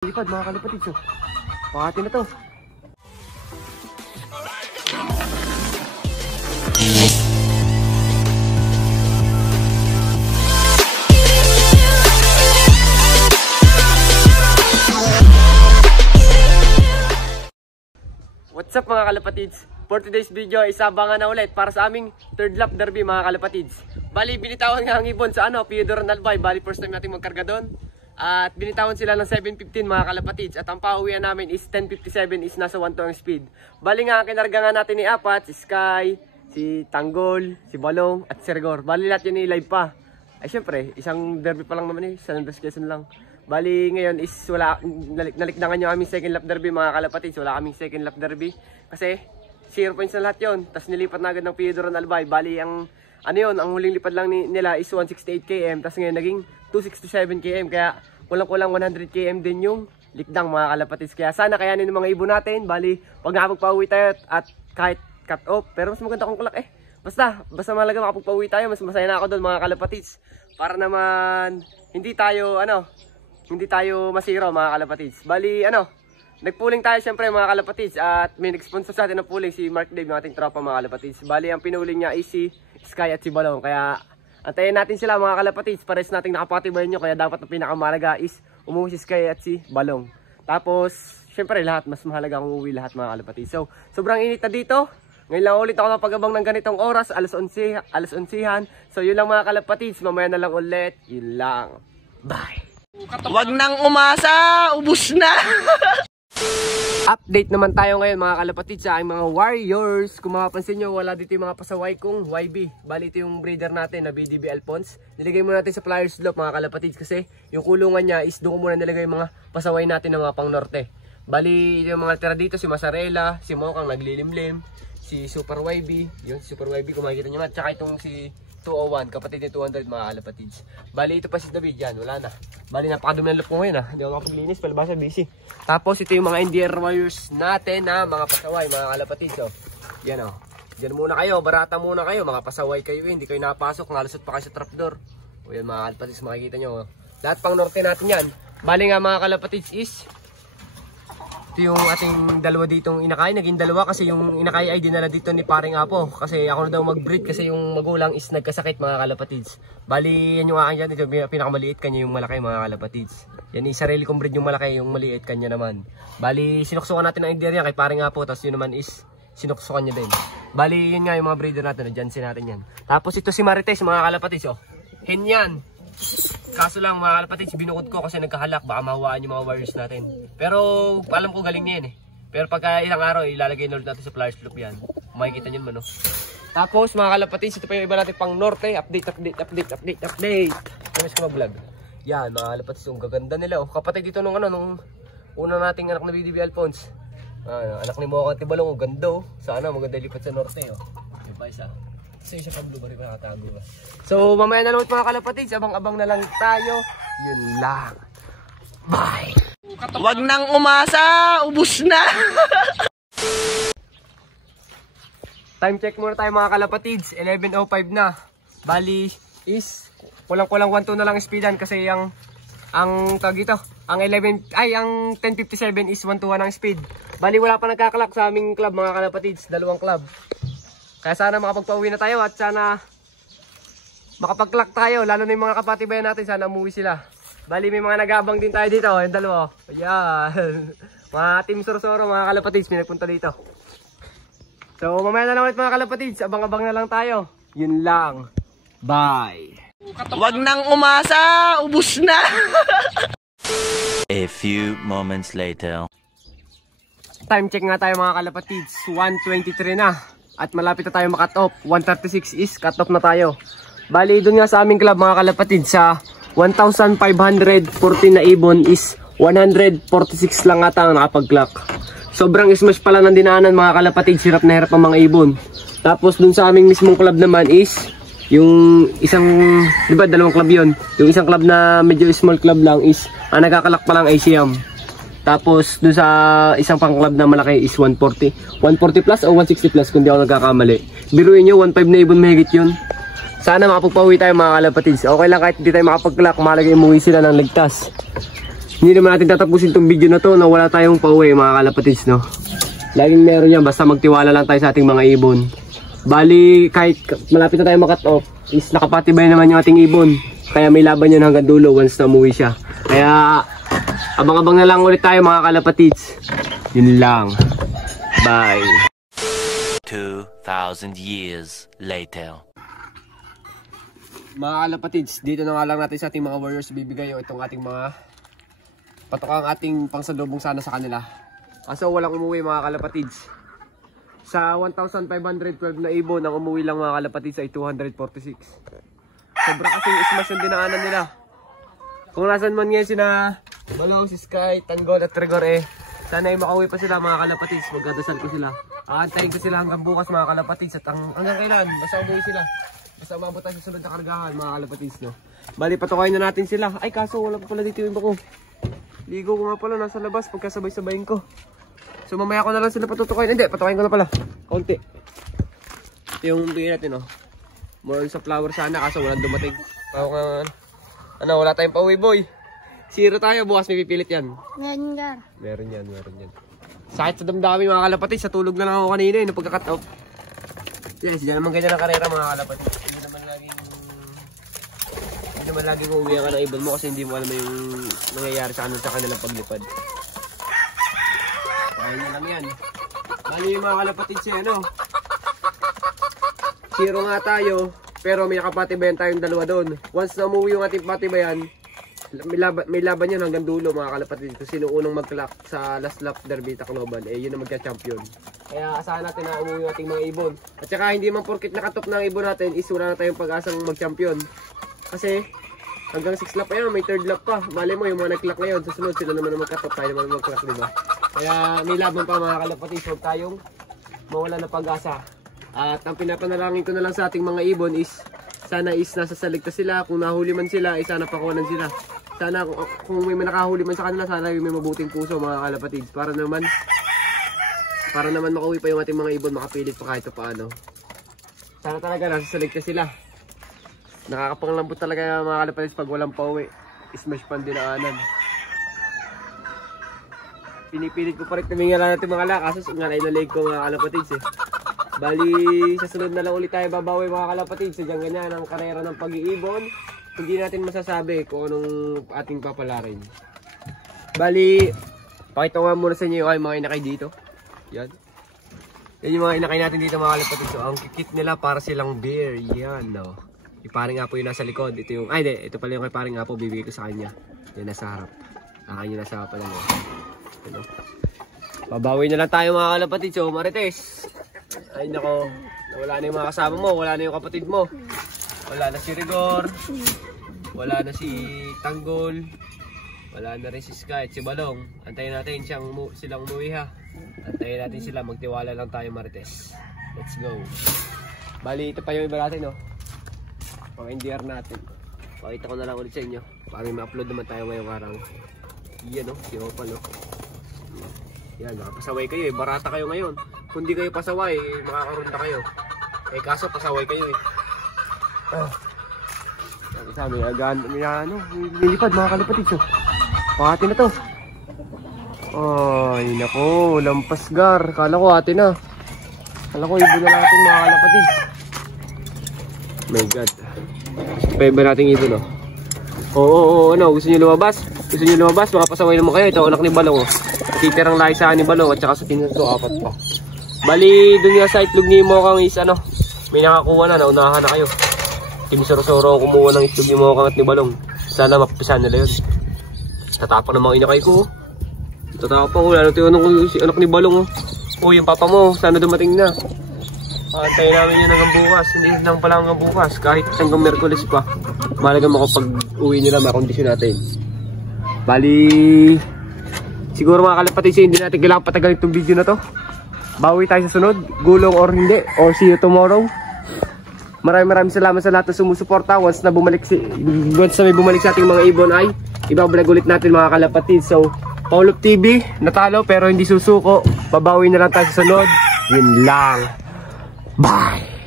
Lipad mga kalapatid. So, pakati na to. What's up mga kalapatids? For today's video, isabangan na ulit para sa aming third lap derby mga kalapatids. Bali, binitawan nga ang ibon sa Piedor Albay. Bali, first time natin magkarga doon. At binitawan sila ng 7.15 mga kalapatids. At ang pauwian namin is 10.57 is nasa 1 ang speed. Bali nga, kinarga nga natin ni Apat, si Sky, si Tanggol, si Balong, at si Rigor. Bali lahat yun i-live pa. Ay syempre, isang derby pa lang naman San Andres Quezon lang. Bali ngayon is wala, nalikdangan yung aming second lap derby mga kalapatids. Wala kaming second lap derby. Kasi 0 points na lahat yun. Tapos nilipat na agad ng Piedor Albay. Bali ang ang huling lipad lang nila is 168 km. Tapos ngayon naging 267 km. Kaya kulang-kulang 100 km din yung likdang mga kalapatids. Kaya sana kayanin ng mga ibon natin. Bali pag nakapagpauwi tayo at kahit cut off. Pero mas maganda kung kulak Basta malaga makapagpauwi tayo. Mas masaya na ako doon mga kalapatids. Para naman hindi tayo masiro mga kalapatids. Bali nagpooling tayo syempre mga kalapatids. At may nag-sponsor sa atin ng pooling si Mark Dave, yung ating tropa mga kalapatids. Bali ang pinuling niya is si Sky at si Balong. Kaya antayin natin sila mga kalapatids. Pares nating nakapatibayan nyo. Kaya dapat ang pinakamahalaga is umuwi si Sky at si Balong. Tapos syempre lahat mas mahalaga kung umuwi lahat mga kalapatids. So sobrang init na dito. Ngayon lang ulit ako napag-abang ng ganitong oras. Alas 11han. So yun lang mga kalapatids. Mamaya na lang ulit. Yun lang. Bye. Wag nang umasa, ubus na. Update naman tayo ngayon mga kalapatids sa aking mga warriors. Kung mapapansin nyo, wala dito yung mga pasaway kong YB. Bali ito yung breeder natin na BDB Alphonse. Niligay muna natin sa Flyers Slope mga kalapatids kasi yung kulungan niya is doon muna nilagay yung mga pasaway natin ng mga pang norte. Bali ito yung mga tira dito, si Masarela, si Mokang naglilimlim, si Super YB, yung si Super YB kung makikita nyo nga, tsaka itong si 201, kapatid ni 200 mga kalapatids. Bali ito pa si David, yan, wala na. Bali napakadumi ng loop ko ngayon Hindi ako makapaglinis, palabasa busy. Tapos ito yung mga NDR wires natin na mga pasaway mga kalapatids. Yan Diyan muna kayo, barata muna kayo, mga pasaway kayo hindi kayo napasok, nalusot pa kayo sa trapdoor. O yan mga kalapatids, makikita nyo. Lahat pang norte natin yan. Bali nga mga kalapatids is ito yung ating dalawa ditong inakay, naging dalawa kasi yung inakay ay dinala dito ni paring Apo kasi ako na daw mag-breed kasi yung magulang is nagkasakit mga kalapatids. Bali yan yung akin dyan, ito yung pinakamaliit, kanya yung malaki mga kalapatids. Yan yung sarili kong breed yung malaki, yung maliit kanya naman. Bali sinuksukan natin ang indir yan kay paring Apo, tapos yun naman is sinuksukan niya din. Bali yun nga yung mga breeder natin, dyan natin yan. Tapos ito si Marites mga kalapatids, hen yan. Kaso lang mga kalapatids, binukod ko kasi nagkahalak, baka mahawaan yung mga wires natin. Pero alam ko galing niya yan Pero pagka ilang araw, ilalagay na ulit natin sa Flyers Loop yan. Makikita nyo naman Tapos mga kalapatids, ito pa yung iba natin pang norte. Update. Kamis ko mag-vlog. Yan mga kalapatids, yung gaganda nila Kapatid dito nung una nating anak na BDB Alphonse. Anak ni Mokang Tibalong, ganda Sana maganda lipat sa norte Diba isa? Kasi siya pag blue bari pa nakatago So mamaya na lang mga kalapatids, abang-abang na lang tayo. Yun lang. Bye. Wag nang umasa, ubus na. Time check muna tayo mga kalapatids, 11:05 na. Bali is kulang-kulang 1-2 na lang speedan kasi ang tag ito, ang 10:57 is 1-2 ang speed. Bali wala pa nagkakalak sa aming club mga kalapatids, dalawang club. Kaya sana makapagpauwi na tayo at sana makapag-clock tayo, lalo na yung mga kapatibayan natin, sana umuwi sila. Bali may mga nag-aabang din tayo dito, yung dalawa. Ayan. Mga team Sorosoro, mga kalapatids, may nagpunta dito. So mamaya na lang ulit mga kalapatids, abang-abang na lang tayo. Yun lang. Bye. Wag nang umasa, ubus na. A few moments later. Time check nga tayo mga kalapatids, 1:23 na. At malapit na tayo makat off. 1:36 is cut off na tayo. Bali doon nga sa aming club mga kalapatid, sa 1,514 na ibon is 146 lang ata ang nakapag-clock. Sobrang smash pala ng dinaanan mga kalapatid, hirap na hirap ang mga ibon. Tapos doon sa aming mismong club naman is yung isang, di ba dalawang club yun? Yung isang club na medyo small club lang is ang nagkakalak pa lang ay Siam. Tapos dun sa isang pang club na malaki is 140. 140 plus o 160 plus kung di ako nagkakamali. Biruin nyo, 1.5 na ibon mahigit yun. Sana makapagpauwi tayo mga kalapatids. Okay lang kahit hindi tayo makapag-clock, mahalaga umuwi sila ng ligtas. Hindi naman natin tatapusin tong video na to na wala tayong pauwi mga kalapatids, no? Laging meron yan, basta magtiwala lang tayo sa ating mga ibon. Bali, kahit malapit na tayo makat off, is nakapatibay naman yung ating ibon. Kaya may laban yan hanggang dulo once na umuwi siya. Kaya, abang-abang na lang ulit tayo mga kalapatids. Yun lang. Bye. 2,000 years later. Mga kalapatids, dito na nga lang natin sa ating mga warriors bibigay yung itong ating mga patokang ating pangsalubong sana sa kanila. Kaso walang umuwi mga kalapatids. Sa 1,512 na ibon, ang umuwi lang mga kalapatids ay 246. Sobra kasing smash yung dinaanan nila. Kung nasan man ngayon sina Balong, si Sky, Tanggol at Trigor sana ay makauwi pa sila mga kalapatids. Magdadasal ko sila. Aantayin ko sila hanggang bukas mga kalapatids. At hanggang kailan, basta umuwi sila. Basta umabot tayo sa sunod na kargahan mga kalapatids, no? Bali, patukayin na natin sila. Ay, kaso wala pa pala dito yung iba ko. Ligo ko nga pala, nasa labas pagkasabay-sabayin ko. So mamaya ko na lang sila patutukayin. Hindi, patukayin ko na pala. Konti. Ito yung bigyan natin, no? More on sa flower sana, kaso walang dumating. Wala tayong pauwi, boy. Zero tayo, bukas may pipilit yan. Meron yan. Sakit sa damdamin mga kalapatids, sa tulog na lang ako kanina nung pagka-cut off. Yes, hindi naman ganyan ang karera mga kalapatids. Hindi naman laging uuwihan ka ng ibon mo kasi hindi mo alam yung nangyayari sa kanilang paglipad. Kaya na lang yan. Mali yung mga kalapatids siya, no? Zero nga tayo, pero may nakapatibayan tayong dalawa doon. Once na umuwi yung ating patibayan, may laban yan hanggang dulo mga kalapatids. Kung sino unang mag-clock sa last lap derby Tacloban, yun ang magka-champion. Kaya asahan natin na umuwi yung ating mga ibon. At saka hindi man porkit nakatop na ang ibon natin, is wala na tayong pag-asang mag-champion. Kasi hanggang 6 lap pa yan, may 3rd lap pa. Mali mo yung mga nag-clock ngayon, susunod sila naman ang magkatop, tayo naman mag-clock, diba? Kaya may laban pa mga kalapatids, huwag tayong mawala na pag-asa. At ang pinapanalangin ko na lang sa ating mga ibon is sana is nasa saligtas sila. Kung nahuli man sila, sana pakuhanan sila. Sana kung may nakahuli man sa kanila, sana may mabuting puso mga kalapatids. Para naman makauwi pa yung ating mga ibon, makapilit pa kahit paano. Sana talaga nasa saligtas sila. Nakakapanglambot talaga mga kalapatids pag walang pauwi. Smash pan dinaanan. Pinipilit ko pa rin tumingala natin mga lakas. Ngalay na leg ko mga kalapatids Bali, sa sunod na lang ulit tayo babawi mga kalapatids. Sadyang ganyan ang karera ng pag-iibon. Hindi natin masasabi kung anong ating papalarin. Bali, pakita ko nga muna sa inyo yung mga inakay dito. Yan. Yan yung mga inakay natin dito mga kalapatids. So, ang kikit nila para silang bear. Yan, no. Yung paring apo yung nasa likod. Ito yung, ay hindi, ito pala yung kay paring apo. Bibigay ko sa kanya. Yan nasa harap. Akin yung nasa harap pala. Ano? Babawi na lang tayo mga kalapatids. So, Marites. Ay nako, wala na yung mga kasama mo, wala na yung kapatid mo. Wala na si Rigor, wala na si Tanggol, wala na rin si Sky at si Balong. Antayin natin silang umuwi ha. Antayin natin sila, magtiwala lang tayo Marites. Let's go. Bali, ito pa yung iba natin, no? Pang NDR natin. Pakita ko na lang ulit sa inyo. Para may ma-upload naman tayo ngayong araw. Yan, no? Si Opal, no? Yan, nakapasaway kayo barata kayo ngayon. Kung di kayo pasaway, makakarunda kayo. Kaso pasaway kayo Sabi, nilipad mga kalapatids Pakati na to. Ay, nako, lampas gar. Kala ko ate na. Kala ko ibon na natin mga kalapatids. My God. Pa iba natin ibon, no? Oo, ano, gusto nyo lumabas? Gusto nyo lumabas? Makapasaway naman kayo. Ito anak ni Balong, titirang lahi sa ni Balong at saka sa pinunso, 4 pa. Bali, dun nga sa itlog ni Mokang is may nakakuha na, naunahan na kayo. Tinisoro-soro kumuha ng itlog ni Mokang at ni Balong. Sana mapisan nila yun. Tatapang na mga inakay ko. Tatapang ko, lalo tayo si anak ni Balong. Yung papa mo, sana dumating na. Antayin namin yun hanggang bukas. Hindi lang pala hanggang bukas. Kahit hanggang Merkulis pa. Malagang makapag-uwi nila, makondisyon natin. Bali, siguro mga kalapatids, hindi natin kailangan patagalin itong video na to. Bawi tayo sa sunod, gulong or hindi, or see you tomorrow. Maraming salamat sa lahat na sumusuporta. Once na may bumalik sa ating mga ibon ay ibablog ulit natin mga kalapatids. So, Paulop TV, natalo pero hindi susuko. Babawi na lang tayo sa sunod. Yun lang. Bye!